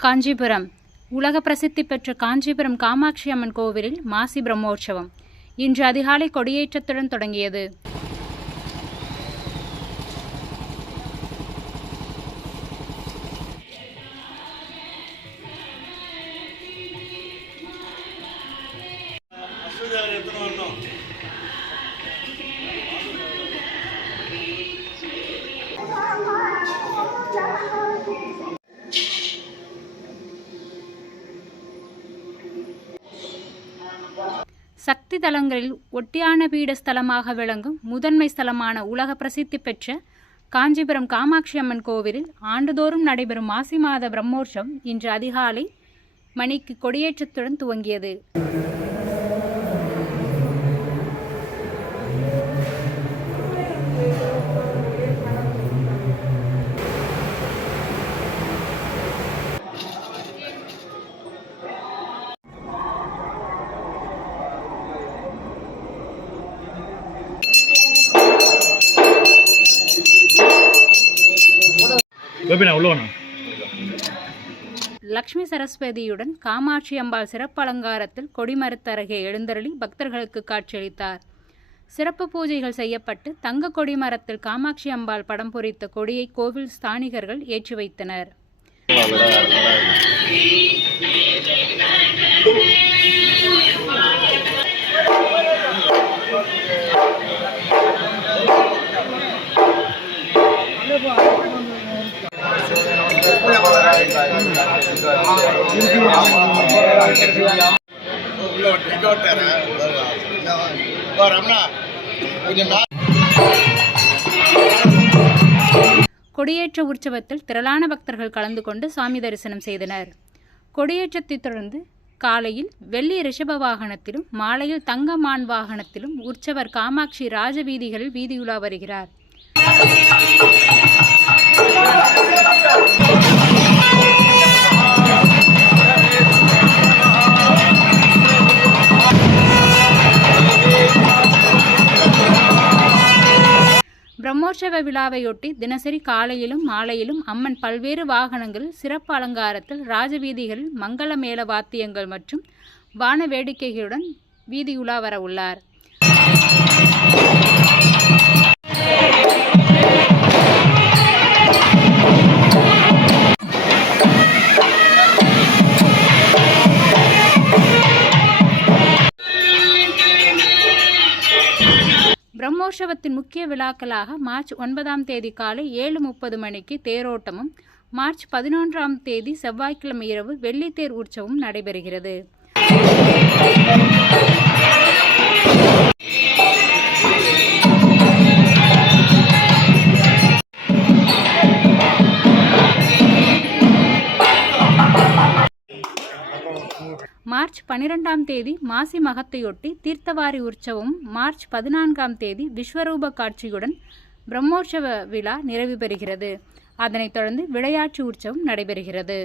காஞ்சிபுரம் உலக பிரசித்தி பெற்ற காஞ்சிபுரம் காமாட்சி அம்மன் கோவிலில் மாசி பிரம்மோற்சவம் இன்று அதிகாலை கொடியேற்றத்துடன் தொடங்கியது. சக்தி தலங்களில் ஒட்டியான பீட ஸ்தலமாக விளங்கும் முதன்மை ஸ்தலமான உலக பிரசித்தி பெற்ற காஞ்சிபுரம் காமாட்சி அம்மன் கோவிலில் ஆண்டுதோறும் நடைபெறும் மாசி மாத பிரம்மோற்சவம் இன்று அதிகாலை மணிக்கு கொடியேற்றத்துடன் துவங்கியது. லக்ஷ்மி சரஸ்வதியுடன் காமாட்சி அம்பாள் சிறப்பு அலங்காரத்தில் கொடிமரத்தருகே எழுந்தருளி பக்தர்களுக்கு காட்சியளித்தார். சிறப்பு பூஜைகள் செய்யப்பட்டு தங்க கொடிமரத்தில் காமாட்சி அம்பாள் படம் பொறித்த கொடியை கோவில் ஸ்தானிகர்கள் ஏற்றி வைத்தனர். கொடியேற்ற உற்சவத்தில் திரளான பக்தர்கள் கலந்து கொண்டு சாமி தரிசனம் செய்தனர். கொடியேற்றத்தை தொடர்ந்து காலையில் வெள்ளி ரிஷப வாகனத்திலும் மாலையில் தங்க மான் வாகனத்திலும் உற்சவர் காமாட்சி ராஜவீதிகளில் வீதியுலா வருகிறார். பிரம்மோற்சவ விழாவையொட்டி தினசரி காலையிலும் மாலையிலும் அம்மன் பல்வேறு வாகனங்களில் சிறப்பு அலங்காரத்தில் ராஜவீதிகளில் மங்கள மேள வாத்தியங்கள் மற்றும் வான வேடிக்கைகளுடன் வீதியுலா வர உள்ளார். பிரம்மோற்சவத்தின் முக்கிய விழாக்களாக மார்ச் 9ஆம் தேதி காலை 7:30 மணிக்கு தேரோட்டமும், மார்ச் 11ஆம் தேதி செவ்வாய்க்கிழமை இரவு வெள்ளித்தேர் உற்சவம் நடைபெறுகிறது. மார்ச் 12ஆம் தேதி மாசி மகத்தையொட்டி தீர்த்தவாரி உற்சவம், மார்ச் 14ஆம் தேதி விஸ்வரூப காட்சியுடன் பிரம்மோற்சவ விழா நிறைவு பெறுகிறது. அதனைத் தொடர்ந்து விளையாட்டு உற்சவம் நடைபெறுகிறது.